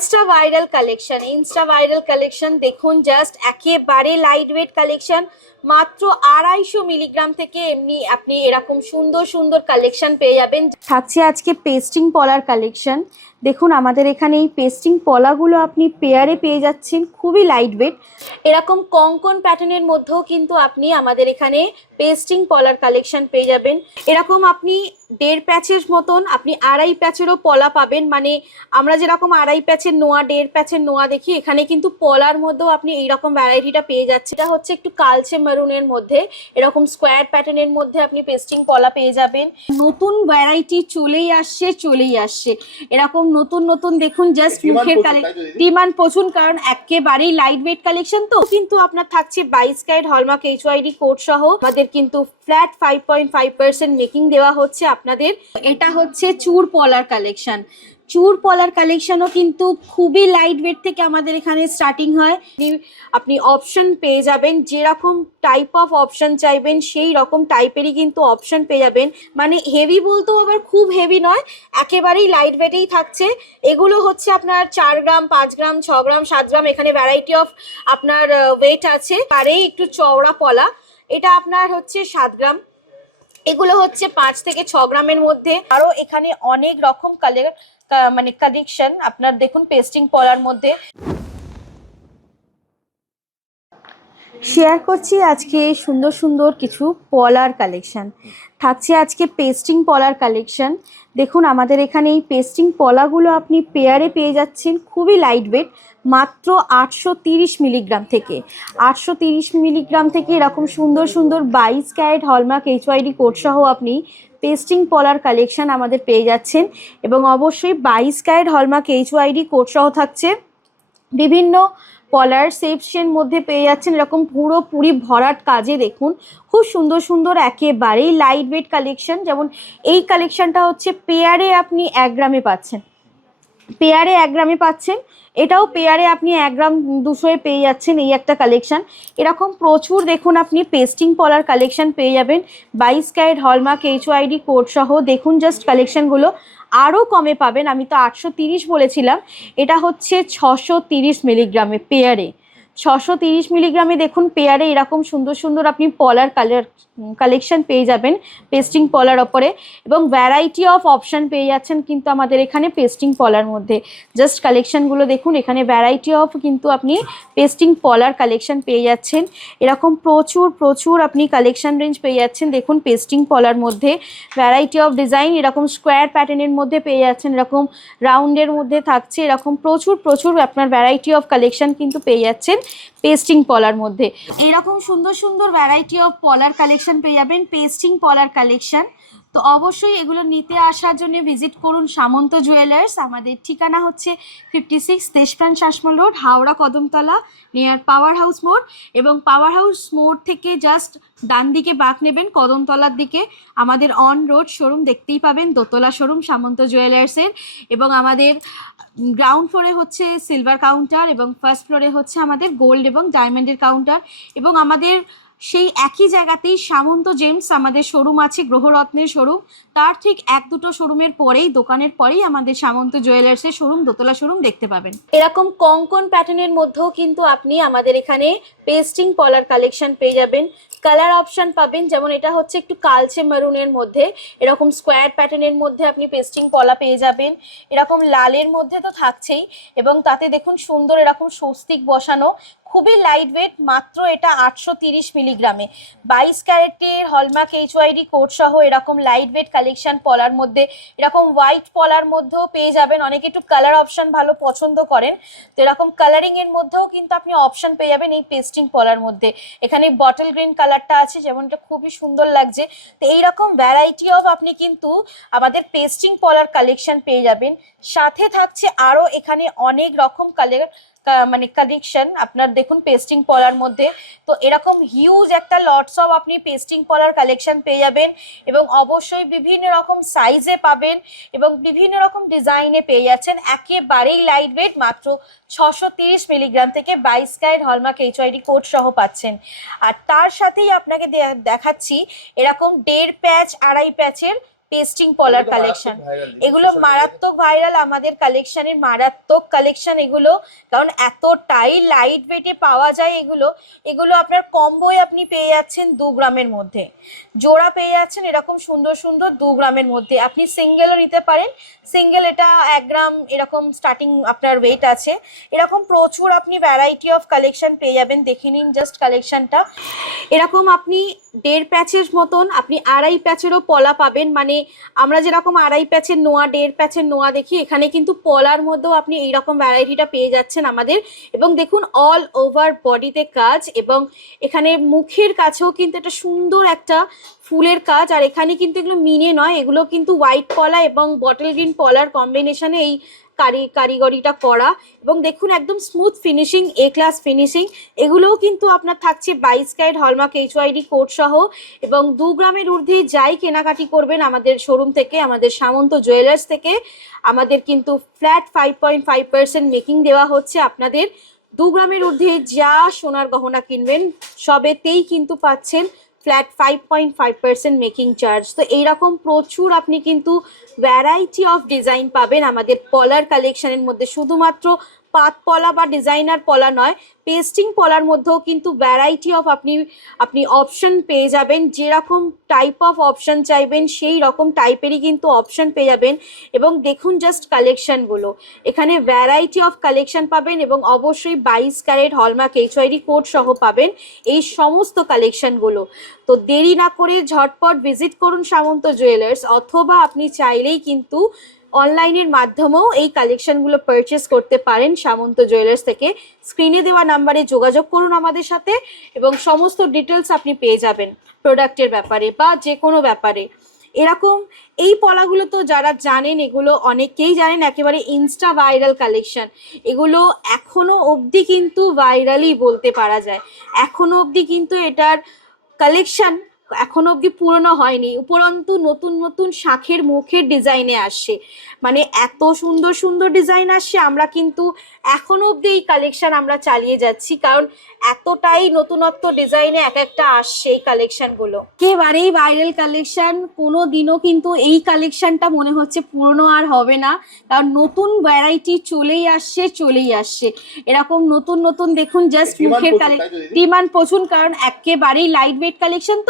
Insta viral collection দেখুন, just একেবারে light weight collection. মাত্র 250 মিলিগ্রাম থেকে এমনি আপনি এরকম সুন্দর সুন্দর কালেকশন পেয়ে যাবেন। থাকছে আজকে পেস্টিং পলার কালেকশন। দেখুন আমাদের এখানে এই পেস্টিং পলাগুলো আপনি পেয়ারে পেয়ে যাচ্ছেন, খুবই লাইট ওয়েট। এরকম কঙ্কন প্যাটার্নের মধ্যেও কিন্তু আপনি আমাদের এখানে পেস্টিং পলার কালেকশন পেয়ে যাবেন। এরকম আপনি 1.5 প্যাচের মতন আপনি 2.5 প্যাচেরও পলা পাবেন। মানে আমরা যেরকম 2.5 প্যাচের নোয়া 1.5 প্যাচের নোয়া দেখি, এখানে কিন্তু পলার মধ্যেও আপনি এইরকম ভ্যারাইটিটা পেয়ে যাচ্ছে। এটা হচ্ছে একটু কালচে মেরুনের মধ্যে, এরকম স্কোয়ার প্যাটার্নের মধ্যে আপনি পেস্টিং পলা পেয়ে যাবেন। নতুন ভ্যারাইটি চলেই আসছে এরকম নতুন নতুন। দেখুন জাস্ট মুখের ডিমান্ড প্রচুর, কারণ একেবারেই লাইট ওয়েট কালেকশন। তো কিন্তু আপনার থাকছে 22 ক্যারেট হলমার্ক এইচওআইডি কোড সহ। আমাদের কিন্তু ফ্ল্যাট 5.5% মেকিং দেওয়া হচ্ছে আপনাদের। এটা হচ্ছে চুর পলার কালেকশন। চুর পলার কালেকশনও কিন্তু খুবই লাইট ওয়েট থেকে আমাদের এখানে স্টার্টিং হয়। আপনি অপশন পেয়ে যাবেন, যেরকম টাইপ অফ অপশন চাইবেন সেই রকম টাইপেরই কিন্তু অপশন পেয়ে যাবেন। মানে হেভি বলতেও আবার খুব হেভি নয়, একেবারেই লাইট ওয়েটেই থাকছে। এগুলো হচ্ছে আপনার 4 গ্রাম, 5 গ্রাম, 6 গ্রাম, 7 গ্রাম, এখানে ভ্যারাইটি অফ আপনার ওয়েট আছে। আরেই একটু চওড়া পলা, এটা আপনার হচ্ছে 7 গ্রাম। এগুলো হচ্ছে 5 থেকে 6 গ্রামের মধ্যে। আরো এখানে অনেক রকম কালেকশন আপনার দেখুন পেস্টিং পলার মধ্যে। শেয়ার করছি আজকে সুন্দর সুন্দর কিছু পলার কালেকশন। থাকছে আজকে পেস্টিং পলার কালেকশন। দেখুন আমাদের এখানে এই পেস্টিং পলাগুলো আপনি পেয়ারে পেয়ে যাচ্ছেন, খুবই লাইট ওয়েট। মাত্র 830 মিলিগ্রাম থেকে 830 মিলিগ্রাম থেকে এরকম সুন্দর সুন্দর 22 ক্যারেট হলমার্ক এইচওআইডি কোড সহ আপনি পেস্টিং পলার কালেকশন আমাদের পেয়ে যাচ্ছেন। এবং অবশ্যই 22 ক্যারেট হলমার্ক এইচওআইডি কোড সহ থাকছে বিভিন্ন পলার সেপসের মধ্যে পেয়ে যাচ্ছেন এরকম পুরোপুরি ভরাট কাজে। দেখুন খুব সুন্দর সুন্দর একেবারেই লাইট ওয়েট কালেকশন। যেমন এই কালেকশনটা হচ্ছে পেয়ারে আপনি 1 গ্রামে পাচ্ছেন, পেয়ারে 1 গ্রামে পাচ্ছেন। এটাও পেয়ারে আপনি 1 গ্রাম 200-এ পেয়ে যাচ্ছেন। এই একটা কালেকশন। এরকম প্রচুর দেখুন আপনি পেস্টিং পলার কালেকশন পেয়ে যাবেন 22 ক্যারেট হলমার্ক এইচওআইডি কোড সহ। দেখুন জাস্ট কালেকশনগুলো আরও কমে পাবেন। আমি তো 830 বলেছিলাম, এটা হচ্ছে 630 মিলিগ্রামে পেয়ারে। 630 মিলিগ্রামে দেখুন পেয়ারে এরকম সুন্দর সুন্দর আপনি পলার কালেকশন পেয়ে যাবেন পেস্টিং পলার ওপরে। এবং ভ্যারাইটি অফ অপশান পেয়ে যাচ্ছেন কিন্তু আমাদের এখানে পেস্টিং পলার মধ্যে। জাস্ট কালেকশনগুলো দেখুন, এখানে ভ্যারাইটি অফ কিন্তু আপনি পেস্টিং পলার কালেকশন পেয়ে যাচ্ছেন। এরকম প্রচুর প্রচুর আপনি কালেকশন রেঞ্জ পেয়ে যাচ্ছেন। দেখুন পেস্টিং পলার মধ্যে ভ্যারাইটি অফ ডিজাইন, এরকম স্কোয়ার প্যাটার্নের মধ্যে পেয়ে যাচ্ছেন, এরকম রাউন্ডের মধ্যে থাকছে, এরকম প্রচুর প্রচুর আপনার ভ্যারাইটি অফ কালেকশন কিন্তু পেয়ে যাচ্ছেন পেস্টিং পলার মধ্যে। এরকম সুন্দর সুন্দর ভ্যারাইটি অফ পলার কালেকশন পেয়ে যাবেন পেস্টিং পলার কালেকশন। তো অবশ্যই এগুলো নিতে আসার জন্য ভিজিট করুন সামন্ত জুয়েলার্স। আমাদের ঠিকানা হচ্ছে 56 Tejpan Sasmal road, Howrah Kadamtala, near power house মোড়। এবং পাওয়ার হাউস মোড় থেকে জাস্ট ডান দিকে বাঁক নেবেন কদমতলার দিকে, আমাদের অন রোড শোরুম দেখতেই পাবেন, দোতলা শোরুম সামন্ত জুয়েলার্সের। এবং আমাদের গ্রাউন্ড ফ্লোরে হচ্ছে সিলভার কাউন্টার এবং ফার্স্ট ফ্লোরে হচ্ছে আমাদের গোল্ড এবং ডায়মন্ডের কাউন্টার। এবং আমাদের সেই একই জায়গাতেই সামন্ত জেমস আমাদের শোরুম আছে, গ্রহরত্নের শোরুম। তার ঠিক 1-2 শোরুমের পরেই, দোকানের পরেই আমাদের সামন্ত জুয়েলার্সের শোরুম, দোতলা শোরুম দেখতে পাবেন। এরকম কঙ্কন প্যাটার্নের মধ্যেও কিন্তু আপনি আমাদের এখানে পেস্টিং পলার কালেকশন পেয়ে যাবেন। কালার অপশন পাবেন, যেমন এটা হচ্ছে একটু কালচে মেরুনের মধ্যে, এরকম স্কোয়ার প্যাটার্নের মধ্যে আপনি পেস্টিং পলা পেয়ে যাবেন। এরকম লালের মধ্যে তো থাকছেই, এবং তাতে দেখুন সুন্দর এরকম স্বস্তিক বসানো, খুবই লাইট ওয়েট। মাত্র এটা 830 মিলিগ্রামে 22 ক্যারেটের হলমার্ক এইচওআইডি কোড সহ এরকম লাইট ওয়েট কালেকশন পলার মধ্যে। এরকম হোয়াইট পলার মধ্যেও পেয়ে যাবেন, অনেকে একটু কালার অপশন ভালো পছন্দ করেন, তো এরকম কালারিং এর মধ্যেও কিন্তু আপনি অপশন পেয়ে যাবেন এই পেস্টিং পলার মধ্যে। এখানে বটল গ্রিন কালারটা আছে, যেমনটা খুবই সুন্দর লাগছে। তো এইরকম ভ্যারাইটি অফ আপনি কিন্তু আমাদের পেস্টিং পলার কালেকশন পেয়ে যাবেন। সাথে থাকছে আরও এখানে অনেক রকম কালেকশন আপনার দেখুন পেস্টিং পলার মধ্যে। তো এরকম হিউজ একটা লটস অফ আপনি পেস্টিং পলার কালেকশন পেয়ে যাবেন। এবং অবশ্যই বিভিন্ন রকম সাইজে পাবেন এবং বিভিন্ন রকম ডিজাইনে পেয়ে যাচ্ছেন। একেবারেই লাইট ওয়েট, মাত্র 630 মিলিগ্রাম থেকে 22 ক্যারেট হলমার্ক এইচওআইডি কোড সহ পাচ্ছেন। আর তার সাথেই আপনাকে দেখাচ্ছি এরকম 1.5 প্যাচ 2.5 প্যাচের পেস্টিং পলার কালেকশন। এগুলো মারাত্মক ভাইরাল, আমাদের কালেকশনের মারাত্মক কালেকশন এগুলো, কারণ এতটাই লাইট ওয়েটে পাওয়া যায় এগুলো। এগুলো আপনার কম্বোয় আপনি পেয়ে যাচ্ছেন 2 গ্রামের মধ্যে, জোড়া পেয়ে যাচ্ছেন এরকম সুন্দর সুন্দর 2 গ্রামের মধ্যে। আপনি সিঙ্গেলও নিতে পারেন, সিঙ্গেল এটা 1 গ্রাম এরকম স্টার্টিং আপনার ওয়েট আছে। এরকম প্রচুর আপনি ভ্যারাইটি অফ কালেকশন পেয়ে যাবেন। দেখে নিন জাস্ট কালেকশনটা, এরকম আপনি 1.5 প্যাচের মতন আপনি 2.5 প্যাচেরও পলা পাবেন। মানে আমরা যেরকম 2.5 প্যাচের নোয়া 1.5 প্যাচের নোয়া দেখি, এখানে কিন্তু পলার মধ্যেও আপনি এইরকম ভ্যারাইটিটা পেয়ে যাচ্ছেন আমাদের। এবং দেখুন অল ওভার বডিতে কাজ, এবং এখানে মুখের কাছেও কিন্তু একটা সুন্দর একটা ফুলের কাজ। আর এখানে কিন্তু এগুলো মিনে নয়, এগুলো কিন্তু হোয়াইট পলা এবং বটল গ্রিন পলার কম্বিনেশনে এই কারিগরিটা করা। এবং দেখুন একদম স্মুথ ফিনিশিং, এ ক্লাস ফিনিশিং। এগুলোও কিন্তু আপনার থাকছে 22 ক্যারেট হলমার্ক HYD কোড সহ। এবং 2 গ্রামের ঊর্ধ্বে যাই কেনাকাটি করবেন আমাদের শোরুম থেকে, আমাদের সামন্ত জুয়েলার্স থেকে, আমাদের কিন্তু ফ্ল্যাট 5.5% মেকিং দেওয়া হচ্ছে। আপনাদের 2 গ্রামের ঊর্ধ্বে যা সোনার গহনা কিনবেন সবেতেই কিন্তু পাচ্ছেন ফ্ল্যাট 5.5% মেকিং চার্জ। তো এইরকম প্রচুর আপনি কিন্তু ভ্যারাইটি অফ ডিজাইন পাবেন আমাদের পলার কালেকশনের মধ্যে। শুধুমাত্র পাত পলা বা ডিজাইনার পলা নয়, পেস্টিং পলার মধ্যেও কিন্তু ভ্যারাইটি অফ আপনি অপশন পেয়ে যাবেন। যেরকম টাইপ অফ অপশন চাইবেন সেই রকম টাইপেরই কিন্তু অপশন পেয়ে যাবেন। এবং দেখুন জাস্ট কালেকশনগুলো, এখানে ভ্যারাইটি অফ কালেকশন পাবেন। এবং অবশ্যই 22 ক্যারেট হলমার্ক HYD কোড সহ পাবেন এই সমস্ত কালেকশনগুলো। তো দেরি না করে ঝটপট ভিজিট করুন সামন্ত জুয়েলার্স, অথবা আপনি চাইলেই কিন্তু অনলাইনের মাধ্যমেও এই কালেকশনগুলো পারচেস করতে পারেন সামন্ত জুয়েলার্স থেকে। স্ক্রিনে দেওয়া নাম্বারে যোগাযোগ করুন আমাদের সাথে, এবং সমস্ত ডিটেলস আপনি পেয়ে যাবেন প্রোডাক্টের ব্যাপারে বা যে কোনো ব্যাপারে। এরকম এই পলাগুলো তো যারা জানেন, এগুলো অনেকেই জানেন, একেবারে ইনস্টা ভাইরাল কালেকশন। এগুলো এখনো অবধি কিন্তু ভাইরালই বলতে পারা যায়। এখনো অবধি কিন্তু এটার কালেকশন এখনো অবধি পুরনো হয়নি, উপরন্তু নতুন নতুন শাঁখের মুখের ডিজাইনে আসছে। মানে এত সুন্দর সুন্দর ডিজাইন আসছে, আমরা কিন্তু এখনো অবধি এই কালেকশন আমরা চালিয়ে যাচ্ছি, কারণ এতটাই নতুনত্ব ডিজাইনে এক একটা আসছে এই কালেকশনগুলো। একেবারেই ভাইরাল কালেকশন, কোনো দিনও কিন্তু এই কালেকশনটা মনে হচ্ছে পুরনো আর হবে না, কারণ নতুন ভ্যারাইটি চলেই আসছে। এরকম নতুন নতুন দেখুন জাস্ট মুখের ডিমান্ড প্রচুর, কারণ একেবারেই লাইট ওয়েট কালেকশন।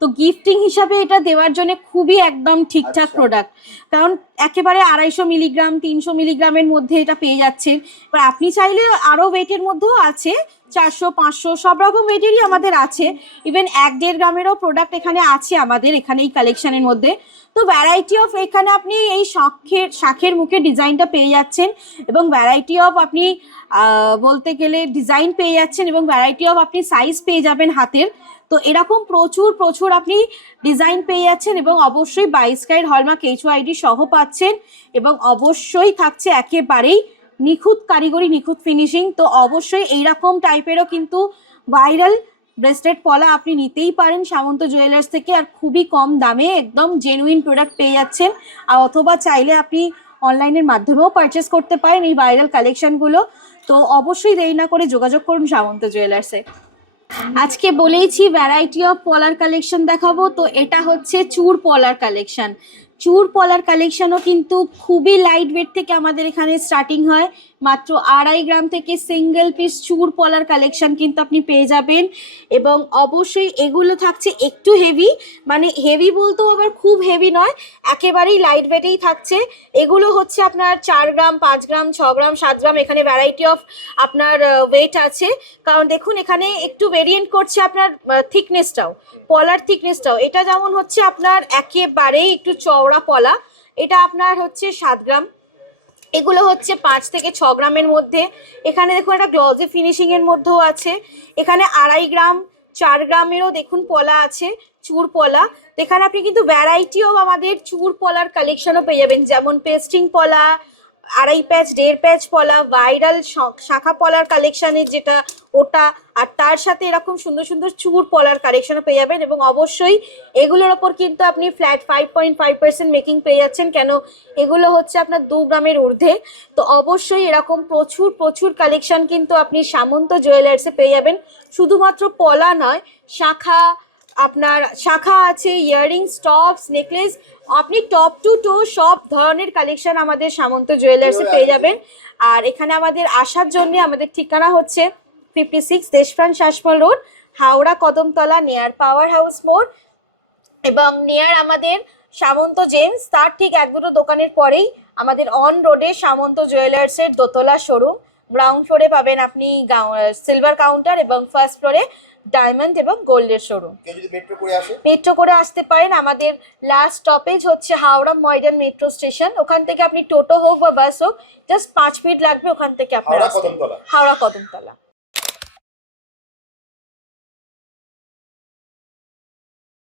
তো গিফটিং হিসাবে এটা দেওয়ার জন্য খুবই একদম ঠিকঠাক প্রোডাক্ট, কারণ একেবারে 250 মিলিগ্রাম 300 মিলিগ্রামের মধ্যে এটা পেয়ে যাচ্ছেন। এবার আপনি চাইলে আরও ওয়েটের মধ্যেও আছে, 400 500 সব রকম ওয়েটেরই আমাদের আছে। ইভেন 1-1.5 গ্রামেরও প্রোডাক্ট এখানে আছে আমাদের এখানে এই কালেকশনের মধ্যে। তো ভ্যারাইটি অফ এখানে আপনি এই শাঁখের মুখে ডিজাইনটা পেয়ে যাচ্ছেন, এবং ভ্যারাইটি অফ আপনি বলতে গেলে ডিজাইন পেয়ে যাচ্ছেন, এবং ভ্যারাইটি অফ আপনি সাইজ পেয়ে যাবেন হাতের। তো এরকম প্রচুর প্রচুর আপনি ডিজাইন পেয়ে যাচ্ছেন, এবং অবশ্যই 22 ক্যারেট হলমার্ক HYD সহ পাচ্ছেন। এবং অবশ্যই থাকছে একেবারেই নিখুঁত কারিগরি, নিখুঁত ফিনিশিং। তো অবশ্যই এইরকম টাইপেরও কিন্তু ভাইরাল ব্রেসলেট পলা আপনি নিতেই পারেন সামন্ত জুয়েলার্স থেকে, আর খুবই কম দামে একদম জেনুইন প্রোডাক্ট পেয়ে যাচ্ছেন। আর অথবা চাইলে আপনি অনলাইনের মাধ্যমেও পারচেস করতে পারেন এই ভাইরাল কালেকশনগুলো। তো অবশ্যই দেরি না করে যোগাযোগ করুন সামন্ত জুয়েলার্সে। আজকে বলেইছি ভ্যারাইটি অফ পলার কালেকশন দেখাবো। তো এটা হচ্ছে চূড় পলার কালেকশন। চূড় পলার কালেকশনও কিন্তু খুবই লাইট ওয়েট থেকে আমাদের এখানে স্টার্টিং হয়, মাত্র 2.5 গ্রাম থেকে সিঙ্গেল পিস চূড় পলার কালেকশন কিন্তু আপনি পেয়ে যাবেন। এবং অবশ্যই এগুলো থাকছে একটু হেভি, মানে হেভি বলতেও আবার খুব হেভি নয়, একেবারেই লাইট ওয়েটেই থাকছে। এগুলো হচ্ছে আপনার 4 গ্রাম 5 গ্রাম 6 গ্রাম 7 গ্রাম, এখানে ভ্যারাইটি অফ আপনার ওয়েট আছে। কারণ দেখুন এখানে একটু ভেরিয়েন্ট করছে আপনার থিকনেসটাও, পলার থিকনেসটাও। এটা যেমন হচ্ছে আপনার একেবারেই একটু চওড়া পলা, এটা আপনার হচ্ছে 7 গ্রাম, এগুলো হচ্ছে 5 থেকে 6 গ্রামের মধ্যে। এখানে দেখুন একটা গ্লসি ফিনিশিং এর মধ্যেও আছে। এখানে 2.5 গ্রাম 4 গ্রামেরও দেখুন পলা আছে, চূড় পলা। এখানে আপনি কিন্তু ভ্যারাইটিও আমাদের চূড় পলার কালেকশনও পেয়ে যাবেন, যেমন পেস্টিং পলা, 2.5 প্যাচ 1.5 প্যাচ পলা, ভাইরাল শাখা পলার কালেকশনের যেটা ওটা, আর তার সাথে এরকম সুন্দর সুন্দর চূড় পলার কালেকশনও পেয়ে যাবেন। এবং অবশ্যই এগুলোর ওপর কিন্তু আপনি ফ্ল্যাট 5.5% মেকিং পেয়ে যাচ্ছেন, কেন এগুলো হচ্ছে আপনার 2 গ্রামের ঊর্ধ্বে। তো অবশ্যই এরকম প্রচুর প্রচুর কালেকশন কিন্তু আপনি সামন্ত জুয়েলার্সে পেয়ে যাবেন। শুধুমাত্র পলা নয়, শাখা আপনার শাখা আছে, ইয়াররিং, টপস, নেকলেস, আপনি টপ টু টো সব ধরনের কালেকশন আমাদের সামন্ত জুয়েলার্সে পেয়ে যাবেন। আর এখানে আমাদের আসার জন্য আমাদের ঠিকানা হচ্ছে 56 Deshapran Sasmal road, Howrah Kadamtala, near power house মোড়, এবং নিয়ার আমাদের সামন্ত জেমস, তার ঠিক এক দুটো দোকানের পরেই আমাদের অন রোডে সামন্ত জুয়েলার্সের দোতলা শোরুম। গ্রাউন্ড ফ্লোরে পাবেন আপনি সিলভার কাউন্টার, এবং ফার্স্ট ফ্লোরে ডায়মন্ড এবং গোল্ডের শোরুম। মেট্রো করে আসতে পারেন। আমাদের লাস্ট স্টপেজ হচ্ছে হাওড়া ময়দান মেট্রো স্টেশন। ওখান থেকে আপনি টোটো হোক বা বাস হোক, জাস্ট 5 মিনিট লাগবে ওখান থেকে আপনার আসতে। হাওড়া কদমতলা।